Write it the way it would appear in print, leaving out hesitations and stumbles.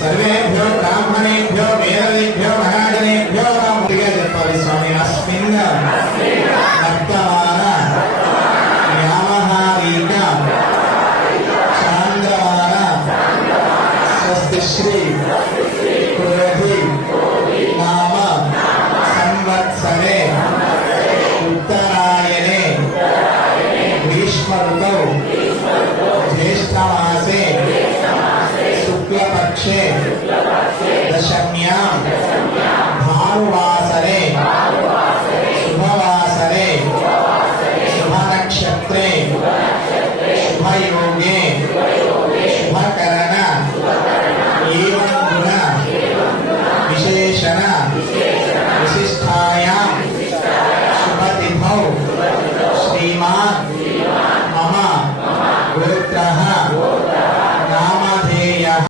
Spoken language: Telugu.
सर्वेभ्यो ब्राह्मणेभ्यो वेदवेभ्यो महाजनेभ्यो मुदिगे చెప్పాలి స్వామి అస్మిన్ వర్తమాన వ్యావహారిక చాంద్రమాన స్వస్తి శ్రీ క్రోధి నామ సంవత్సరే ఉత్తరాయణే గ్రీష్మ ఋతౌ జ్యేష్ఠమాసే शुक्लपक्षे दशम्यां